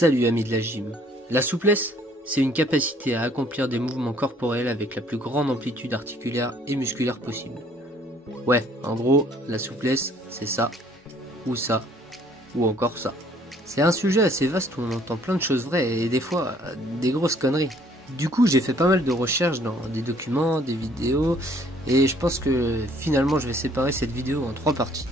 Salut amis de la gym. La souplesse, c'est une capacité à accomplir des mouvements corporels avec la plus grande amplitude articulaire et musculaire possible. Ouais, en gros, la souplesse, c'est ça, ou encore ça. C'est un sujet assez vaste où on entend plein de choses vraies et des fois, des grosses conneries. Du coup, j'ai fait pas mal de recherches dans des documents, des vidéos, et je pense que finalement je vais séparer cette vidéo en 3 parties.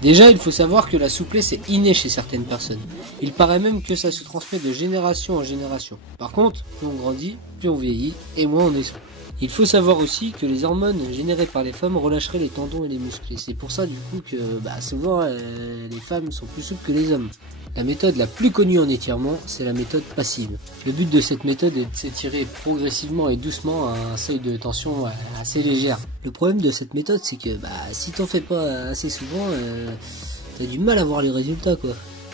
Déjà, il faut savoir que la souplesse est innée chez certaines personnes. Il paraît même que ça se transmet de génération en génération. Par contre, plus on grandit, plus on vieillit, et moins on est souple. Il faut savoir aussi que les hormones générées par les femmes relâcheraient les tendons et les muscles. Et c'est pour ça du coup que souvent les femmes sont plus souples que les hommes. La méthode la plus connue en étirement, c'est la méthode passive. Le but de cette méthode est de s'étirer progressivement et doucement à un seuil de tension assez légère. Le problème de cette méthode, c'est que si t'en fais pas assez souvent, t'as du mal à voir les résultats quoi.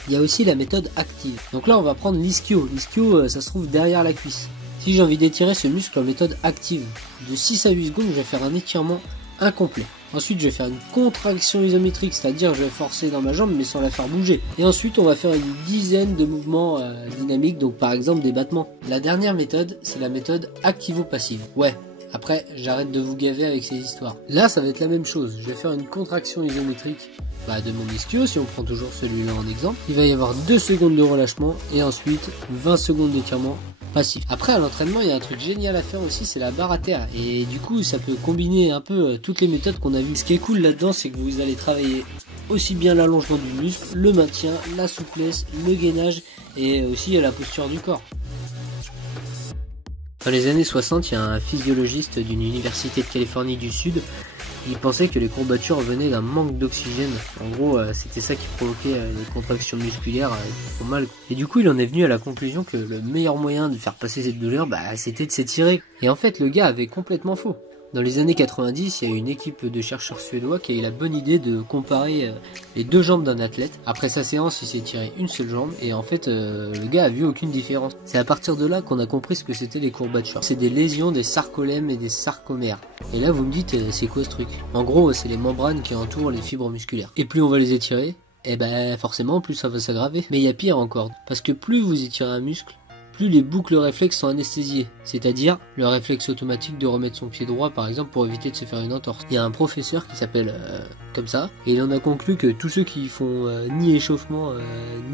Il y a aussi la méthode active. Donc là on va prendre l'ischio. L'ischio ça se trouve derrière la cuisse. Si j'ai envie d'étirer ce muscle en méthode active, de 6 à 8 secondes, je vais faire un étirement incomplet. Ensuite, je vais faire une contraction isométrique, c'est-à-dire je vais forcer dans ma jambe mais sans la faire bouger. Et ensuite, on va faire une dizaine de mouvements dynamiques, donc par exemple des battements. La dernière méthode, c'est la méthode activo-passive. Ouais, après, j'arrête de vous gaver avec ces histoires. Là, ça va être la même chose. Je vais faire une contraction isométrique de mon ischio, si on prend toujours celui-là en exemple. Il va y avoir 2 secondes de relâchement et ensuite 20 secondes d'étirement passif. Après, à l'entraînement, il y a un truc génial à faire aussi, c'est la barre à terre. Et du coup, ça peut combiner un peu toutes les méthodes qu'on a vues. Ce qui est cool là-dedans, c'est que vous allez travailler aussi bien l'allongement du muscle, le maintien, la souplesse, le gainage et aussi la posture du corps. Dans les années 60, il y a un physiologiste d'une université de Californie du Sud. Il pensait que les courbatures venaient d'un manque d'oxygène. En gros, c'était ça qui provoquait les contractions musculaires qui font mal. Et du coup, il en est venu à la conclusion que le meilleur moyen de faire passer cette douleur, c'était de s'étirer. Et en fait, le gars avait complètement faux. Dans les années 90, il y a une équipe de chercheurs suédois qui a eu la bonne idée de comparer les 2 jambes d'un athlète. Après sa séance, il s'est tiré une seule jambe et en fait, le gars a vu aucune différence. C'est à partir de là qu'on a compris ce que c'était les courbatures. C'est des lésions des sarcolèmes et des sarcomères. Et là, vous me dites, c'est quoi ce truc? En gros, c'est les membranes qui entourent les fibres musculaires. Et plus on va les étirer, forcément, plus ça va s'aggraver. Mais il y a pire encore, parce que plus vous étirez un muscle, plus les boucles réflexes sont anesthésiées, c'est-à-dire le réflexe automatique de remettre son pied droit par exemple pour éviter de se faire une entorse. Il y a un professeur qui s'appelle comme ça, et il en a conclu que tous ceux qui font ni échauffement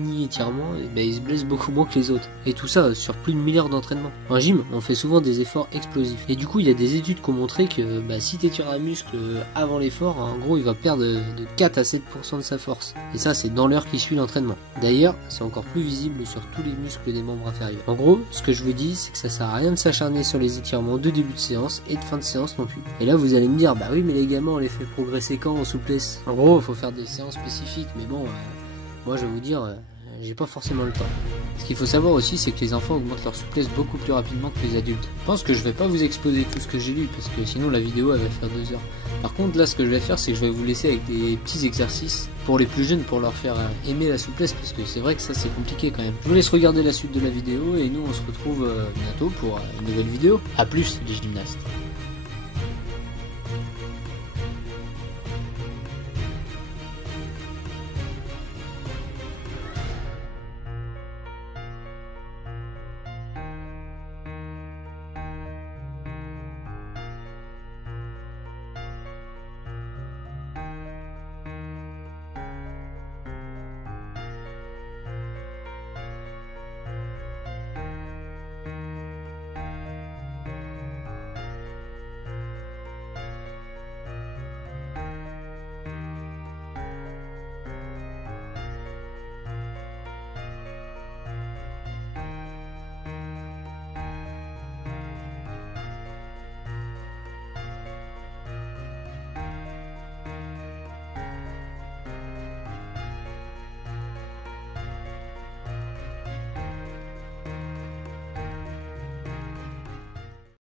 ni étirement, ils se blessent beaucoup moins que les autres. Et tout ça sur plus de 1000 heures d'entraînement. En gym, on fait souvent des efforts explosifs. Et du coup, il y a des études qui ont montré que si tu étires un muscle avant l'effort, en gros, il va perdre de 4 à 7% de sa force. Et ça, c'est dans l'heure qui suit l'entraînement. D'ailleurs, c'est encore plus visible sur tous les muscles des membres inférieurs. En gros, ce que je vous dis, c'est que ça sert à rien de s'acharner sur les étirements de début de séance et de fin de séance non plus. Et là, vous allez me dire, oui, mais les gamins, on les fait progresser quand en souplesse? En gros, il faut faire des séances spécifiques, mais bon, moi, je vais vous dire, j'ai pas forcément le temps. Ce qu'il faut savoir aussi, c'est que les enfants augmentent leur souplesse beaucoup plus rapidement que les adultes. Je pense que je vais pas vous exposer tout ce que j'ai lu, parce que sinon la vidéo, elle va faire 2 heures. Par contre, là, ce que je vais faire, c'est que je vais vous laisser avec des petits exercices pour les plus jeunes, pour leur faire aimer la souplesse, parce que c'est vrai que ça, c'est compliqué quand même. Je vous laisse regarder la suite de la vidéo, et nous, on se retrouve bientôt pour une nouvelle vidéo. A plus, les gymnastes.